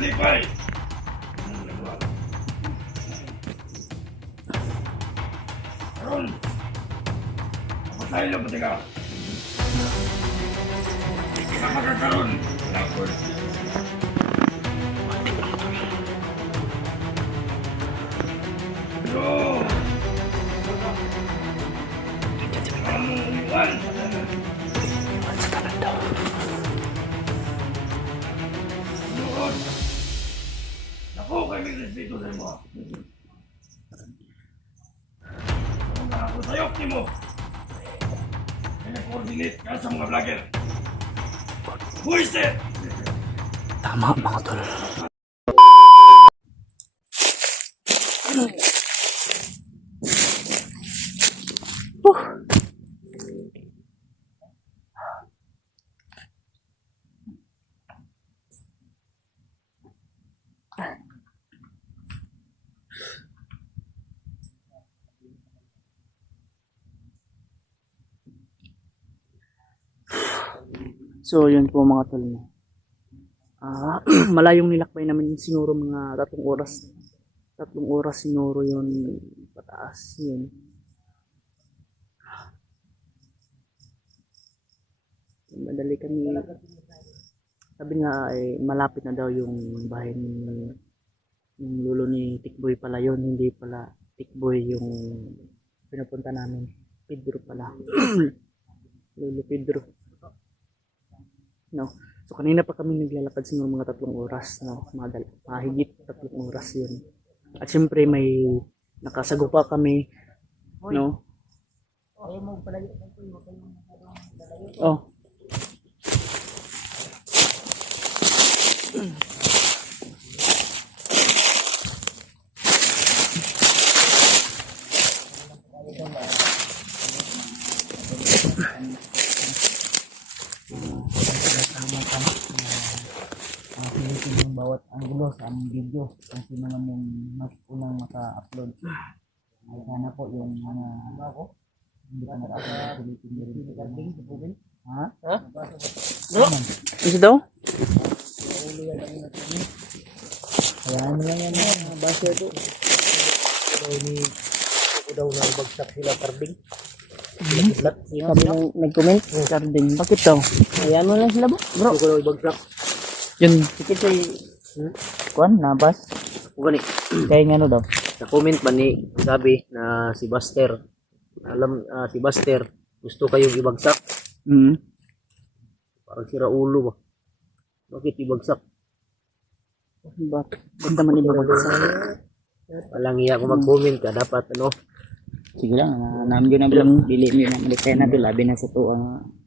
lipay. Karon, kapatay lang pati ka. Sama ka karon. Lakon. Yo! Kamu iwan. Doon. Naku, kayo may respeto sa mo. Kung ako sa'yo, Timo. Coordinate ka sa mga vlogger. Buisit! Tama mga tol. So yun po mga tol. Malayong nilakbay namin siguro mga 3 oras. 3 oras siguro yun pataas yun. Madali kami. Sabi nga ay malapit na daw yung bahay ni yung lolo ni Tikboy pala yun. Hindi pala Tikboy yung pinupunta namin. Pedro pala. Lolo Pedro. No. So kanina pa kami naglalakad siguro mga 3 oras, no. Mahigit 3 oras 'yun. At siyempre may nakasagupa kami, no. Oh. Pilitin yung bawat anggulo sa aming video kung sino man yung mas unang maka-upload. Ay sana po yung mga hindi pa naka-upload, pilitin nyo rin. Ha? Ha? Is daw? Hayaan mo lang yan mga base ito. Daw na bagsak sila karbing. Sabi nang nag-comment, karbing. Bakit daw? Hayaan mo lang sila bro. Gusto ko daw bagsak. Yun, sikit ay kuan nabas. Gani. Kaya ngano daw. Sa comment ba ni sabi na si Buster. Alam si Buster gusto kayong ibagsak. Parang sira ulo ba. Bakit ibagsak? Bakit? Ganda man ibabagsak. Walang iya kung mag-comment ka dapat ano. Sige lang, namyo na bilang dili mo na malikay na to labi na sa to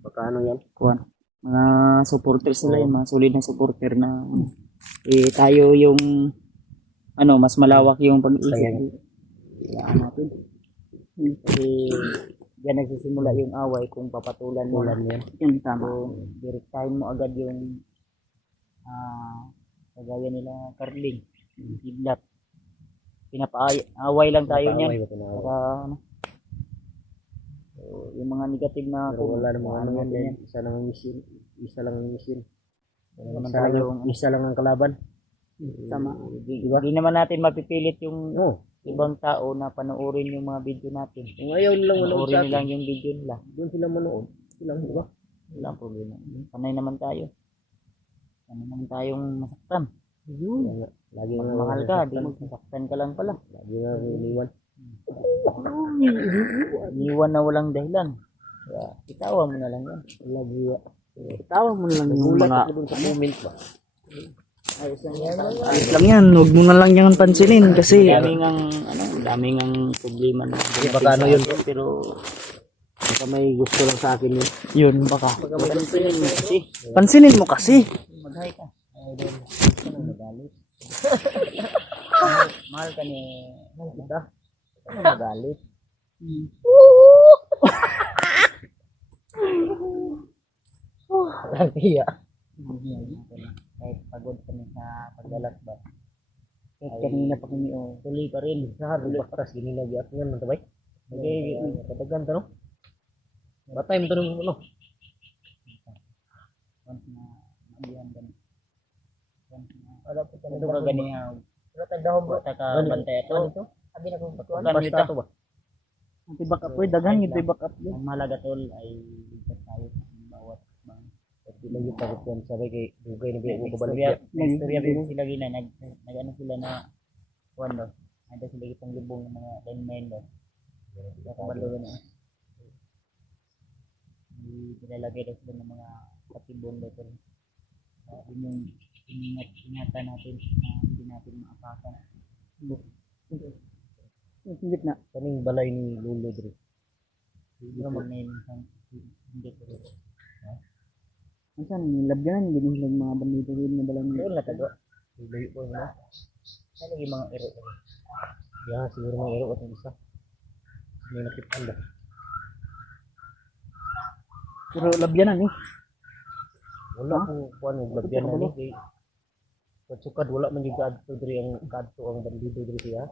Baka ano yan. kuan. Mga supporter sila yung mga solid na supporter na tayo yung ano mas malawak yung pag-iisip natin. Kasi yan nagsisimula yung away kung papatulan mo lang yan. Yung tama. So, direktahin mo agad yung kagaya nila Carling, kidnap. Pinapaaway lang tayo niyan. Para ano. So, yung mga negative na pero wala namang ano yan. Isa lang ang mission. Isa lang ang kalaban. Tama. Hindi naman natin mapipilit yung ibang tao na panoorin yung mga video natin. Ngayon lang manood sa Panoorin lang yung video nila. doon sila manood. Silang di ba? Wala ang problema. Panay naman tayo. Panay naman tayong masaktan. Yun. Lagi Mahal ka, di mo masaktan ka lang pala. Lagi nga iniwan. Iniwan na walang dahilan. Kaya, itawa mo na lang yan. Lagi itawa mo na lang yung mga comment ba? ayos lang yan. Huwag mo na lang yung pansinin kasi daming ang problema na baka ano yun pero baka may gusto lang sa akin yun. yun baka pansinin mo kasi. Pansinin mo kasi. Mag-hi ka. Magalit. Mahal ka ni kita. Magalit. Ang tiya. Kahit pagod kami sa pagdalas ba. Kahit kanina pa kami tuloy pa rin. Tuloy paras gini lagi at yan mantabay. Okay, katagan tanong. Batay mo tanong ano? Once na malihan ka na. Wala po tayo Ito ka ganiya. Wala tayong dahon bro. Taka bantay ato. Ano ito? Abi na kung patuan. Basta Basta ito ba? Ang tibak up eh, dagan ito ibak up. Ang mahalaga tol ay ligtas tayo sa bawat bang. Hindi lang yung takot yan. Sabi kay Dugay na biya ko kabalik. Istorya din sila gina nag-ano sila na kuan do. Ada sila itong libong ng mga landmine do. Kaya kabalo na. Nilalagay daw sila ng mga katibong do tol. Yun yung ingatan natin na hindi natin maapakan. Yung gitna. Kaning balay ni Lolo Dre. Hindi ko mag-name hindi ko. Minsan, nilabyan, hindi nila mga bandido rin na balang Doon na tago. Layo po na. Ano yung mga ero? Yeah, siguro mga ero at isa. May nakipan ba? pero labyanan eh. Wala po kuan ng lagyan na ni kay pagsukad wala man yung kadto diri ang kadto ang bandido diri siya.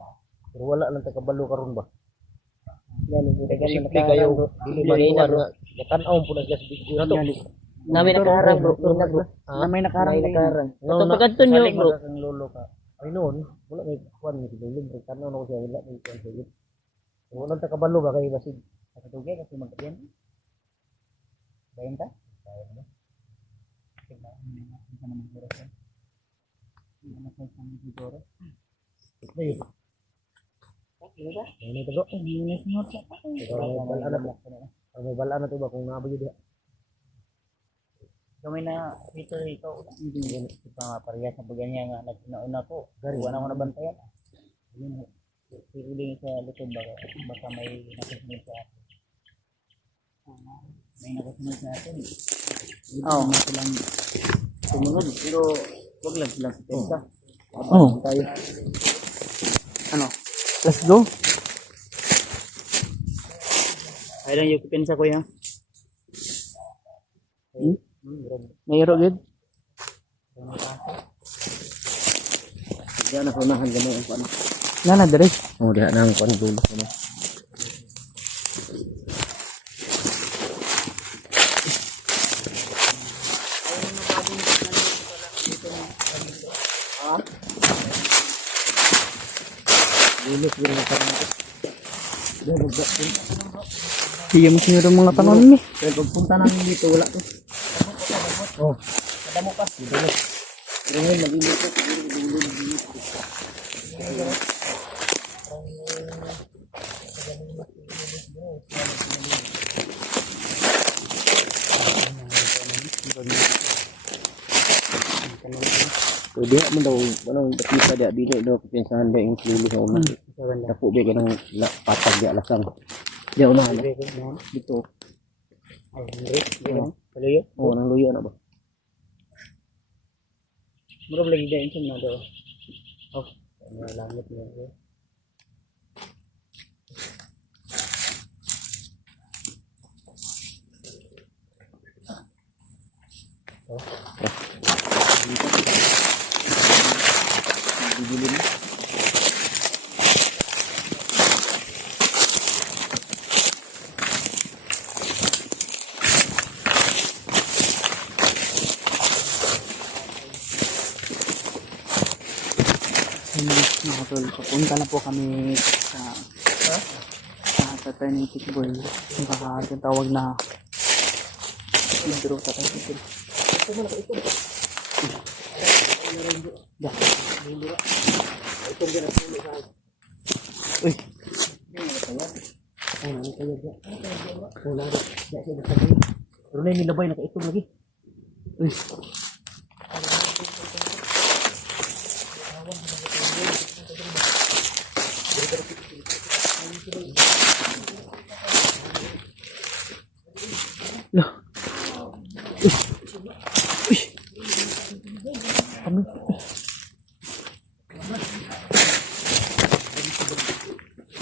Pero wala lang ta kabalo karon ba. Yan, Simple kayo dili manguan nga gatan-aw po na sila sa video na to. Nami nakaharang bro. Ha? May nakaharang. No, Ito pagkadto niyo bro. Ang lolo ka. Ay noon, wala may kuan ni Lolo, tanaw na ko siya wala may kuan siya. Wala ta kabalo ba kay basig. Nakatugay kasi magkabyan. Bayan ka? Bayan mo. Tingnan mo naman siguro. Hindi na sa isang siguro. Ito yun. Ano ito bro? Hindi na siya. May bala na to ba kung nabagyo diha? Kami na dito ikaw. Hindi pa nga parehas na ganyan nga nagnauna ko. Wala ko nabantayan. Yun. Piling sa likod baka may nakasunod sa atin. May nakasunod sa atin. Oo. Silang sumunod. Pero wag lang silang sa Oo. Tayo. Ano? Let's go. Ay lang yung pipensa ko yan. Mayroon gid. Diya na kunahan gani ang kuan. Nana dire. Oh, diha na ang kuan dulo kuno. Dulo siguro na parang Iya mo sinuro mga tanon ni. Pero pagpunta namin dito wala to. Oh, Damo pa. dulo. Pero ngayon mag-ilit ko siguro dulo. Pwede mo daw ano kita dia dili daw pinsahan dia yung lulu sa una. Tapo be kanang patag dia lasang. Dia una dito. Ay, hindi. Kaluyo. Oh, nang luyo na ba? Murag lagi din sa na daw. Oh, ano langit niya. Mga tol, papunta na po kami sa Trinity Boy. Yung tawag na Pedro sa Trinity. Uy. Pero na nilabay na kaitong lagi. Uy. Loh. Uy. Kami.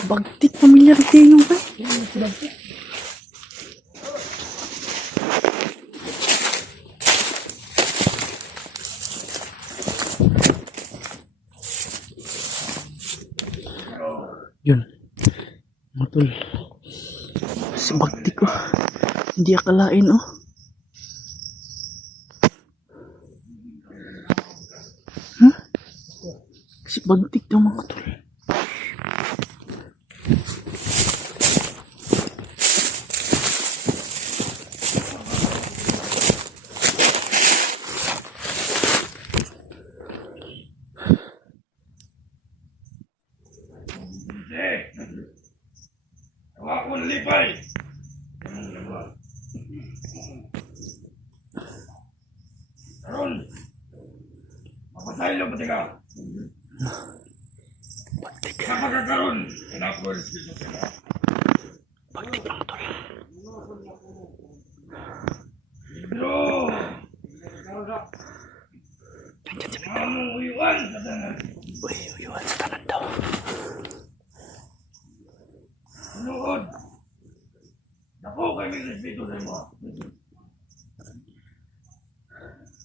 Bagtik pamilyar din yung ba? Yun. Matul. Si bagtik ko. Hindi akalain oh. Si Bantik daw mga tol. Hindi. Tawa ko nalipay. Karon. Mapasaylo pati ka. Sa pagkakaroon, kinako respeto sila. Bantik mga tol. Bro! Nandiyan si Among uyuan sa tanan. Uy, uyuan sa tanan daw. Sunuod. Naku kay may respeto sa mo.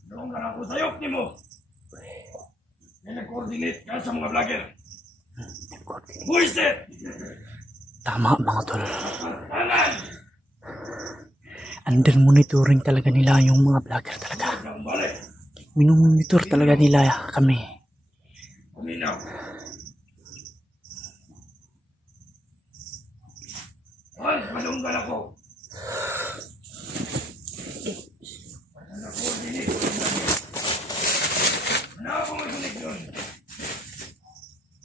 Doon ka na ako sayok ni mo. May nag-coordinate ka sa mga vlogger. Buisit! Tama mga tol. Tanan! Under monitoring talaga nila yung mga vlogger talaga. Ang balik. Minumonitor talaga nila kami. Kuminaw. Ay, malunggan ako. Ano na-coordinate ko yung vlogger? Ano ako mag-ulit yun?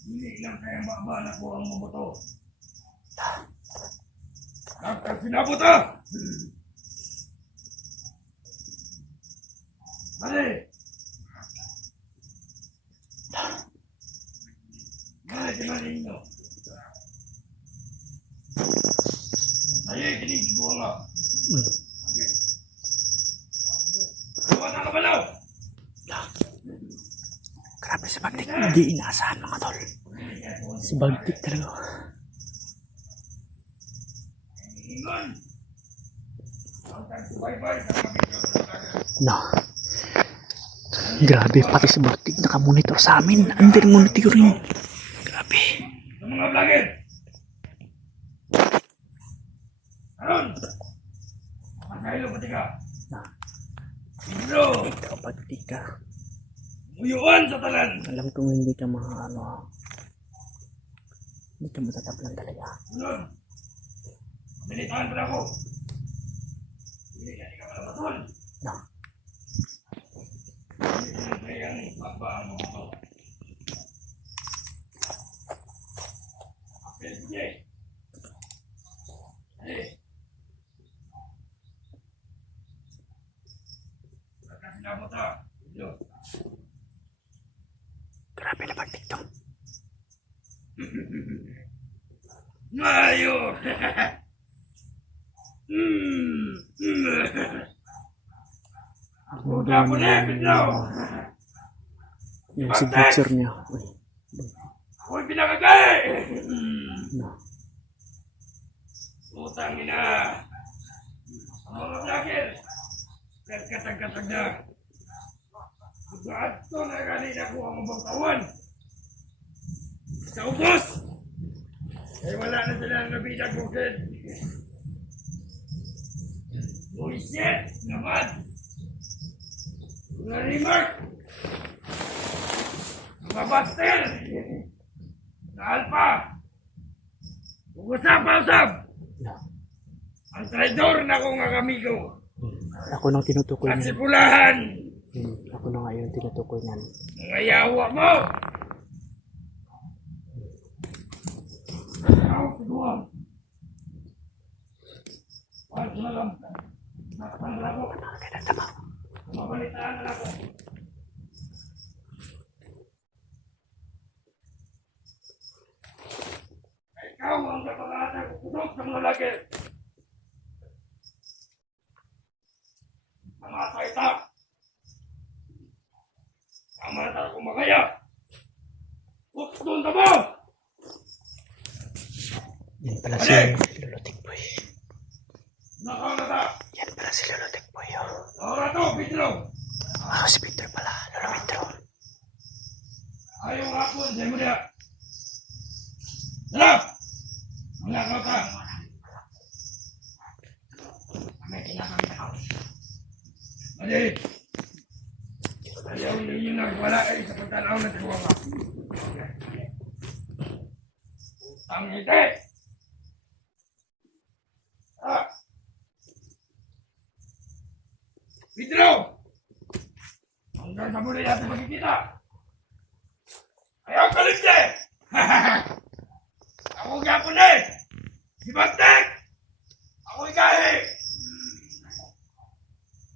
Hindi lang kaya maabala ko ang mabuto. Kapag sinabuta! Mali! Mali, mali nyo. Ay, kinig ko nga. Gawa na kabalaw! Grabe si Bantik. Hindi inaasahan mga tol. Si Bantik talaga. Ingon! Ang tagsubaybay sa mga video sa vlogger. No. Grabe, pati si Bantik nakamonitor sa amin. Under monitoring. Grabe. Sa mga vlogger! Aron! Makasaylo pati ka! Bro! Ikaw, Bantik ka. Uyuan sa tanan! Alam kong hindi ka hindi ka matataplan talaga. Sunod! Militaan pa na ako! Hindi ka malabaton! No. Hindi ka kayang pagbaan mo ito. Apel, sige! Hey! Pagka sinabot ha! Video! Grabe na Bantik to. Mayo! Ako na po na, Pedro! Yung signature niya. Uy, Ako'y pinakagay! no. Utang ina! Ang mga vlogger! Nagkatag-katag na! Ba't ito na kanina ko ang mabangtawan? Sa ubos! Eh wala na silang nabidang bukid! Bullshit! Naman! Mga remark! Mga baster! Na alpha! Usap! No. Ang traidor na kong mga amigo! Ako nang tinutukoy Kasi niyan. pulahan! Ako na nga yung tinutukoy niyan. Mga yawa mo! Ikaw, Piguan! Paano na lang? Nakapang na ako! Kaya tama. Mabalitaan na ako! Ikaw ang kapag-aatag kukusok sa mga lagir! Mga saita! Tama na tayo kumakaya! Gusto na mo! Yan pala si Lolotek Boy. Nakakata! Yan pala si Lolotek Boy. Ahora to, Pedro! Si Peter pala. Lolo Pedro. Ayaw nga po, sa mo niya! Sarap! Mga kata! May kinakang na ako. Mali! Ayaw ninyo nagwala ay sa pagtanaw ng tiwala. Ang ngiti! Ah! Pedro! Hanggang sa muli natin magkikita! Ayaw kalimde! Ako gapon eh! Si Bantek! Ako ikahe!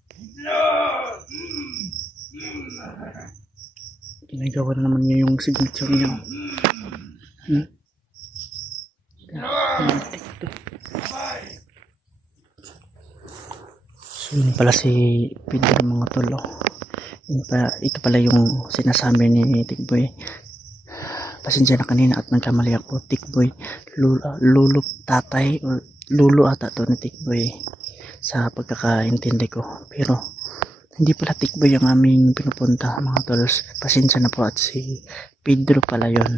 Pedro! Ginagawa na naman niya yung signature niya. So yun pala si Pedro mga tolo. Ito pala yung sinasabi ni Tikboy. Pasensya na kanina at nagkamali ako. Tikboy, lulo tatay or lulo ata to ni Tikboy sa pagkakaintindi ko. Pero hindi pala Tikboy yung aming pinupunta mga tolos. Pasensya na po at si Pedro pala yun.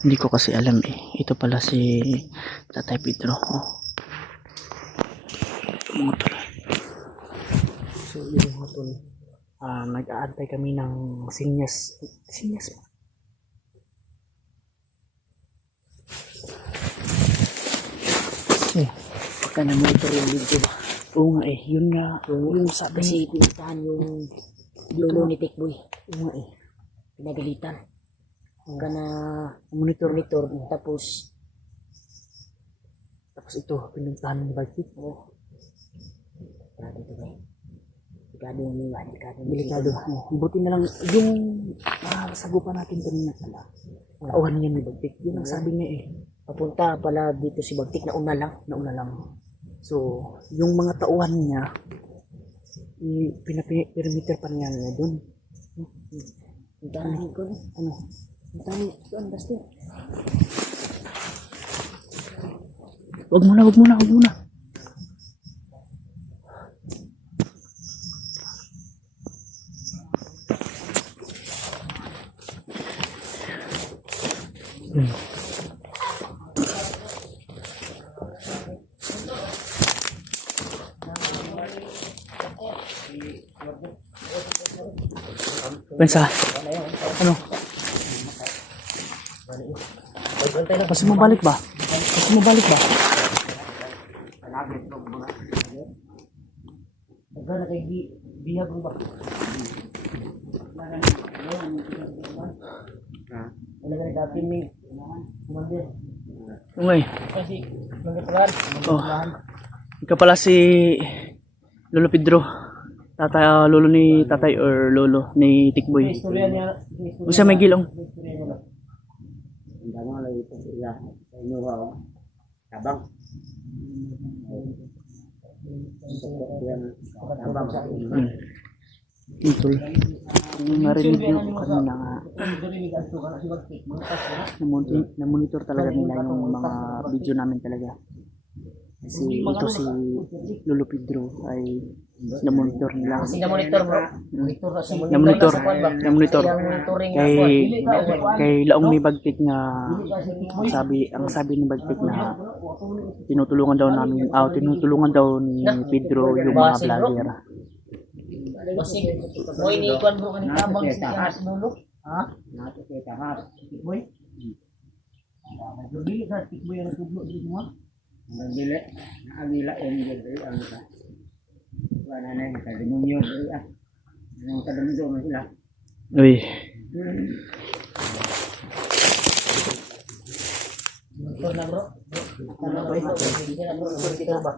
Hindi ko kasi alam eh. Ito pala si Tatay Pedro. Mga tol. So yun mga tol. Nag-aantay kami ng sinyas. Sinyas ba? Baka na mo ito yung video ba? Oo nga eh. Yun nga. Yung sabi Kasi pinuntahan yung lolo ni Tikboy. Oo nga eh. Pinagalitan. Hanggang na Monitor. tapos Ito. Pinuntahan ng Barkit. grabe ito ba? Delikado yung liwa. Delikado. Buti na lang yung sagupan natin kanina pala. Tauhan niya ni Barkit. Yun ang sabi niya eh. Papunta pala dito si Bagtik na una lang. Nauna lang. So, yung mga tauhan niya, pinaperimeter pa niya doon. Puntahan ko. Ano? Puntahan ko. Ang basta. Wag muna. Pensa. Ano? Kasi mabalik ba? Hanggang na kay bihag mo ba? Wala ka nagkapin ni Kumandir. Ungay. Kasi manggaturan. Oh. Ikaw pala si Lolo Pedro. Lolo ni tatay or lolo ni Tikboy. Istorya niya. Usa may gilong. Istorya niya ba? Ang dami nga lang ito sila sa inyo ha. Tabang. Tabang sa inyo. Ito. Yung narinig ko kanina nga. Na-monitor talaga nila yung mga video namin talaga. Kasi ito si Lolo Pedro ay na-monitor nila. Kasi na-monitor bro. Monitor na siya. Na-monitor. Monitoring Kay Laong ni Bagtik na ang sabi ni Bagtik na tinutulungan daw ni Pedro yung mga vlogger. Kasi mo ini kuan bro kanang tabang sa dulo. Ha? Nato kay tahas. Tikboy. Dili sa Tikboy ang tublo dito mo. Nagdili. Naagila yung dili ang ka. Wala na yung kadimunyo. Ang kadumdo mo sila. Uy. Motor na bro. Ano ba ito? Hindi na bro. Dito ba?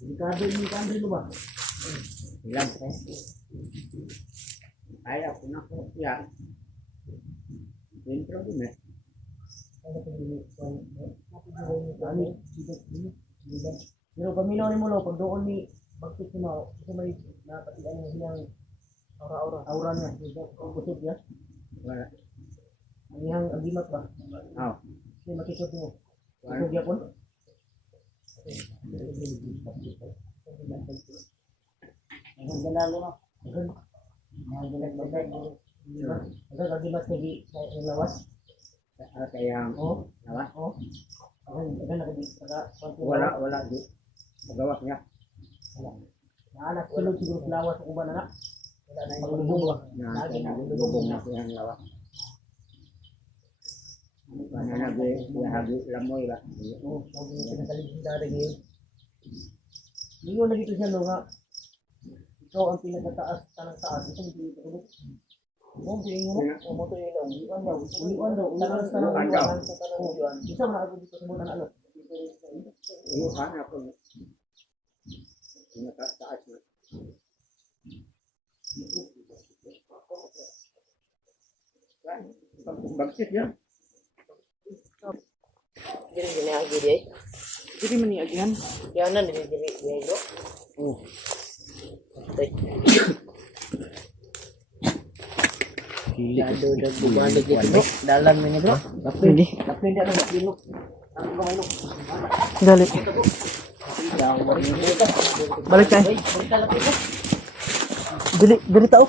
Delikado yung kandil ba? Ilang ay ako na ko ya. Dentro din eh. Pero paminaw ni mo lo pag doon ni Bagtik mo kasi may napatian niya siyang aura niya kung kusot niya Wala. ang iyang agimat ba Oh. kasi makisot mo kusot niya po ang ganalo na ang agimat ni sa lawas Kaya oh lawas. oh ang nakabis Wala di. Magawas niya. Anak sulod siguro sa lawas sa uban anak. Wala na yung lubong. Lagi na yung lubong na. Oo, lagi na pinagaling dari ngayon. Ngayon na dito siya no nga. Ikaw ang pinagataas, tanang taas. Ito hindi ito ulit. Oo, pinag mo. Mo to ilaw. Uliwan daw. Uliwan daw. Tanang uliwan. Isa mo na ako dito sa muna na ano. Bagsit yan. Diri gini agi dia. Hindi man niagyan. Yan na diri diri dia ilo. Dado dag bumalik dito bro. Dalan mo ni bro. Hindi. Tapi dia ada pilok. Aku gamay no. Dali. Balik tayo. Balik ka lapit. Dili tao.